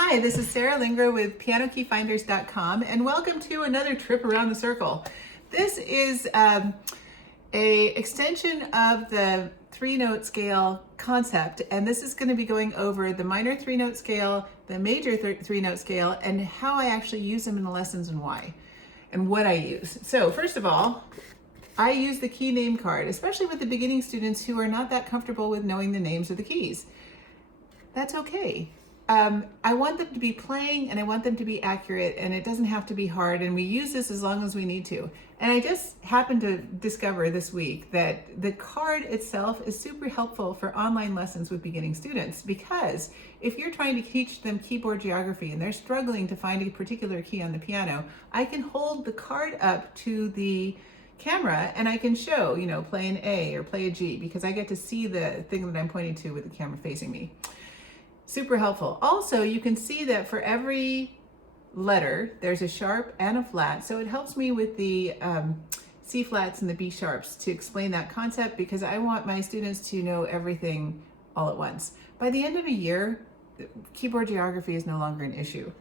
Hi, this is Sarah Linger with pianokeyfinders.com and welcome to another trip around the circle. This is a extension of the three-note scale concept, and this is going to be going over the minor three-note scale, the major three-note scale, and how I actually use them in the lessons and why, and what I use. So first of all, I use the key name card, especially with the beginning students who are not that comfortable with knowing the names of the keys. That's okay. I want them to be playing and I want them to be accurate, and it doesn't have to be hard, and we use this as long as we need to. And I just happened to discover this week that the card itself is super helpful for online lessons with beginning students, because if you're trying to teach them keyboard geography and they're struggling to find a particular key on the piano, I can hold the card up to the camera and I can show, play an A or play a G, because I get to see the thing that I'm pointing to with the camera facing me. Super helpful. Also, you can see that for every letter, there's a sharp and a flat. So it helps me with the C flats and the B sharps to explain that concept, because I want my students to know everything all at once. By the end of a year, keyboard geography is no longer an issue.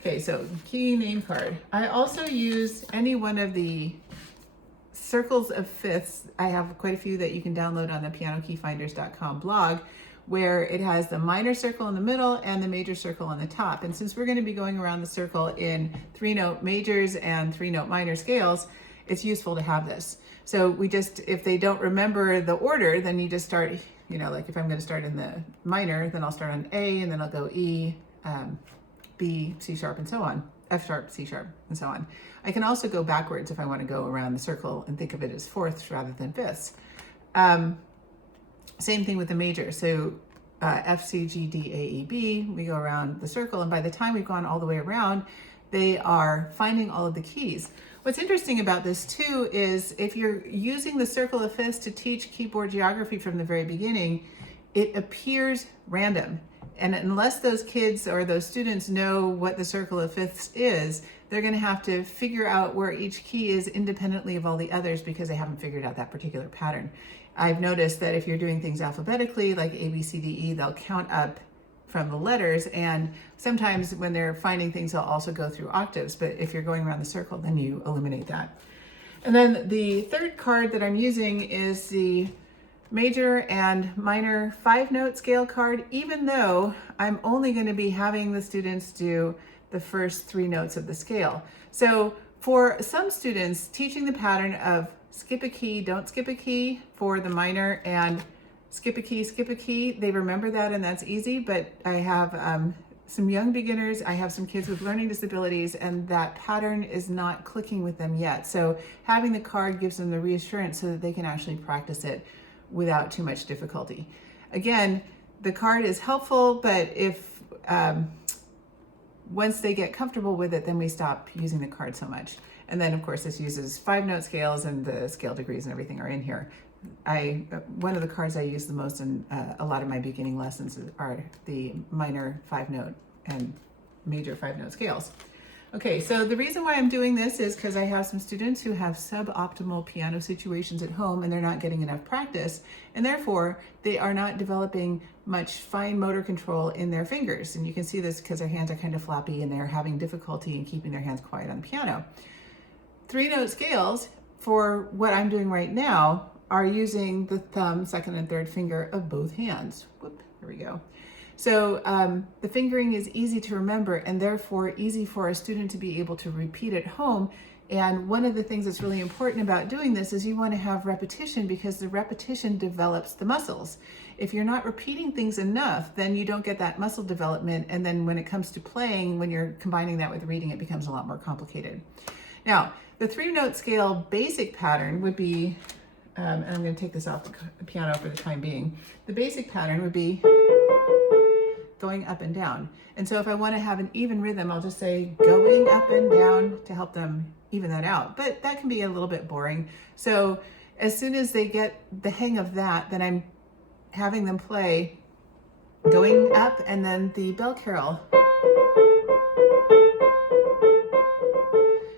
Okay, so key name card. I also use any one of the circles of fifths. I have quite a few that you can download on the pianokeyfinders.com blog, where it has the minor circle in the middle and the major circle on the top. And since we're going to be going around the circle in three-note majors and three-note minor scales, it's useful to have this. So if they don't remember the order, then you just start, like if I'm going to start in the minor, then I'll start on A, and then I'll go E, B, C sharp, and so on, F sharp, C sharp, and so on. I can also go backwards if I want to go around the circle and think of it as fourths rather than fifths. Same thing with the major. So F, C, G, D, A, E, B, we go around the circle, and by the time we've gone all the way around, they are finding all of the keys. What's interesting about this too is if you're using the circle of fifths to teach keyboard geography from the very beginning, it appears random. And unless those kids or those students know what the circle of fifths is, they're going to have to figure out where each key is independently of all the others, because they haven't figured out that particular pattern. I've noticed that if you're doing things alphabetically, like A, B, C, D, E, they'll count up from the letters, and sometimes when they're finding things, they'll also go through octaves. But if you're going around the circle, then you eliminate that. And then the third card that I'm using is the major and minor 5-note scale card, even though I'm only going to be having the students do the first 3 notes of the scale. So for some students, teaching the pattern of skip a key, don't skip a key for the minor, and skip a key, they remember that, and that's easy. But I have some young beginners, I have some kids with learning disabilities, and that pattern is not clicking with them yet. So having the card gives them the reassurance so that they can actually practice it without too much difficulty. Again, the card is helpful, but if once they get comfortable with it, then we stop using the card so much. And then of course this uses 5-note scales, and the scale degrees and everything are in here. One of the cards I use the most in a lot of my beginning lessons are the minor 5-note and major 5-note scales. Okay, so the reason why I'm doing this is because I have some students who have suboptimal piano situations at home, and they're not getting enough practice, and therefore they are not developing much fine motor control in their fingers. And you can see this because their hands are kind of floppy and they're having difficulty in keeping their hands quiet on the piano. 3-note scales, for what I'm doing right now, are using the thumb, second and third finger of both hands. Whoop, here we go. So the fingering is easy to remember, and therefore easy for a student to be able to repeat at home. And one of the things that's really important about doing this is you want to have repetition, because the repetition develops the muscles. If you're not repeating things enough, then you don't get that muscle development, and then when it comes to playing, when you're combining that with reading, it becomes a lot more complicated. Now, the 3-note scale basic pattern would be, and I'm going to take this off the piano for the time being, the basic pattern would be going up and down. And so if I want to have an even rhythm, I'll just say going up and down to help them even that out. But that can be a little bit boring. So as soon as they get the hang of that, then I'm having them play going up and then the bell carol.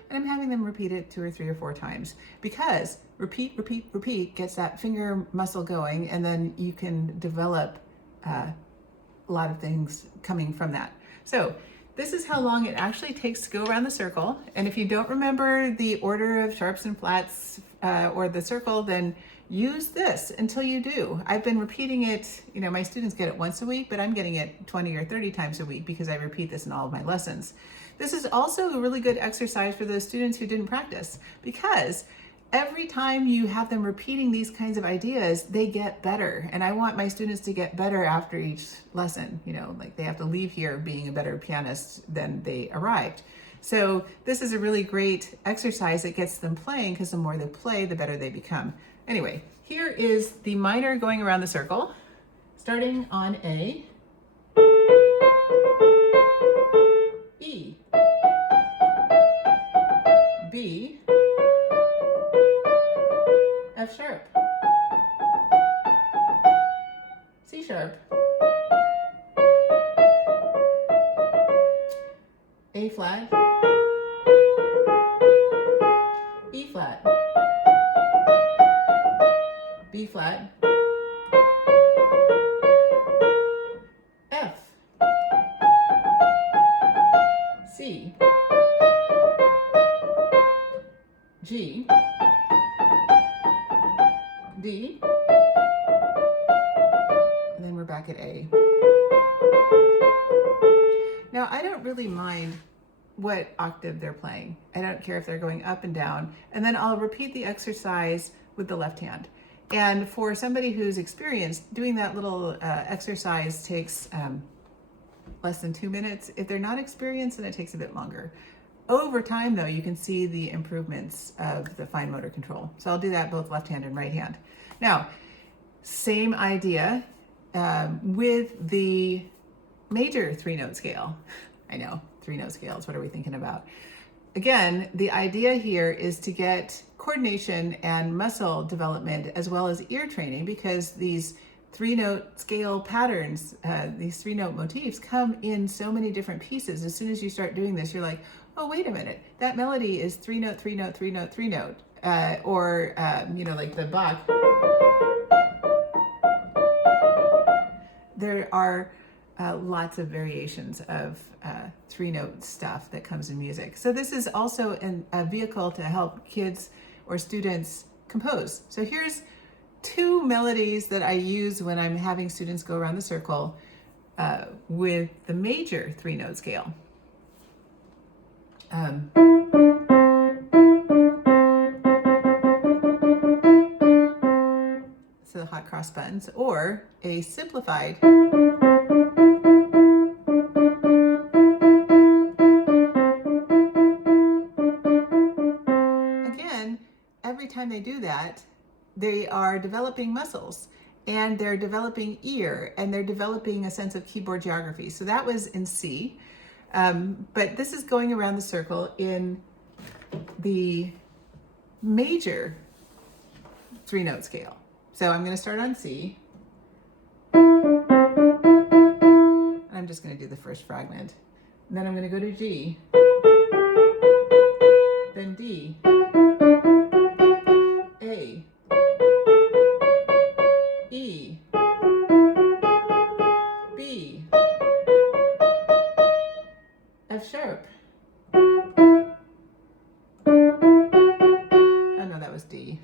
And I'm having them repeat it 2 or 3 or 4 times, because repeat gets that finger muscle going, and then you can develop a lot of things coming from that. So this is how long it actually takes to go around the circle. And if you don't remember the order of sharps and flats or the circle, then use this until you do. I've been repeating it, my students get it once a week, but I'm getting it 20 or 30 times a week because I repeat this in all of my lessons. This is also a really good exercise for those students who didn't practice, because every time you have them repeating these kinds of ideas, they get better. And I want my students to get better after each lesson, like they have to leave here being a better pianist than they arrived. So this is a really great exercise that gets them playing, because the more they play, the better they become. Anyway, here is the minor going around the circle, starting on A, E, B, F sharp, C sharp, A flat, E flat, B flat, F, C, G, D, and then we're back at A. Now, I don't really mind what octave they're playing. I don't care if they're going up and down. And then I'll repeat the exercise with the left hand. And for somebody who's experienced, doing that little exercise takes less than 2 minutes. If they're not experienced, then it takes a bit longer. Over time, though, you can see the improvements of the fine motor control. So I'll do that both left hand and right hand. Now, same idea with the major 3-note scale. I know, 3-note scales, what are we thinking about? Again, the idea here is to get coordination and muscle development as well as ear training, because these 3-note scale patterns, these 3-note motifs come in so many different pieces. As soon as you start doing this, you're like, oh, wait a minute, that melody is 3-note, 3-note, 3-note, 3-note, or like the Bach. There are lots of variations of 3-note stuff that comes in music. So this is also a vehicle to help kids or students compose. So here's 2 melodies that I use when I'm having students go around the circle with the major 3-note scale. So the hot cross buttons, or a simplified every time they do that, they are developing muscles, and they're developing ear, and they're developing a sense of keyboard geography. So that was in C, but this is going around the circle in the major 3-note scale. So I'm going to start on C. I'm just going to do the first fragment. And then I'm going to go to G, then D, A, E, B, F sharp. Oh no, that was D.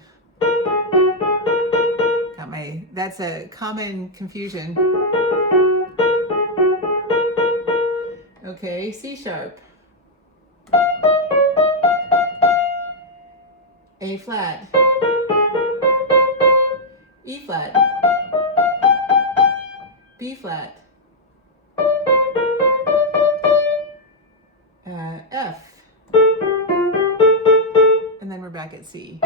That's a common confusion. Okay, C sharp, A flat, E flat, B flat, F, and then we're back at C.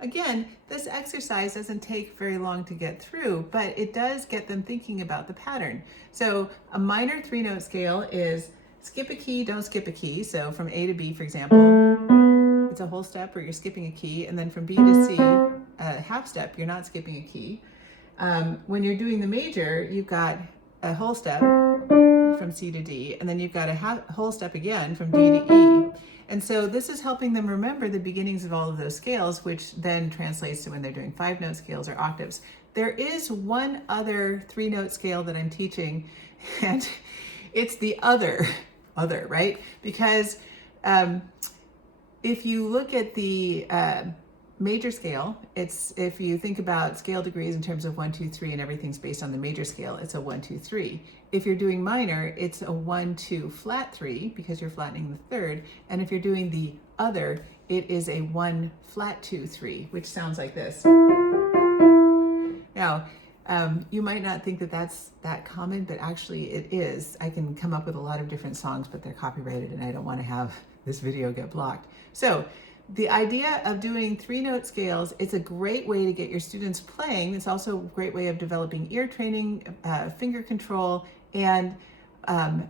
Again, this exercise doesn't take very long to get through, but it does get them thinking about the pattern. So a minor 3-note scale is skip a key, don't skip a key. So from A to B, for example, it's a whole step where you're skipping a key, and then from B to C, a half step, you're not skipping a key. When you're doing the major, you've got a whole step from C to D, and then you've got a whole step again from D to E. And so this is helping them remember the beginnings of all of those scales, which then translates to when they're doing 5-note scales or octaves. There is one other 3-note scale that I'm teaching, and it's the other, right? Because if you look at the major scale, if you think about scale degrees in terms of 1, 2, 3, and everything's based on the major scale, it's a 1, 2, 3. If you're doing minor, it's a 1, 2, flat 3 because you're flattening the third. And if you're doing the other, it is a 1, flat 2, 3, which sounds like this. Now, you might not think that that's that common, but actually it is. I can come up with a lot of different songs, but they're copyrighted and I don't want to have this video get blocked. So the idea of doing 3-note scales, it's a great way to get your students playing. It's also a great way of developing ear training, finger control, and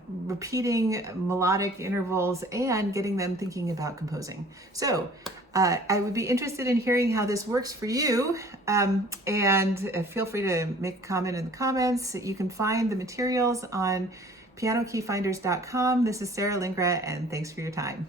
repeating melodic intervals and getting them thinking about composing. So I would be interested in hearing how this works for you, and feel free to make a comment in the comments. You can find the materials on pianokeyfinders.com. This is Sarah Lingra, and thanks for your time.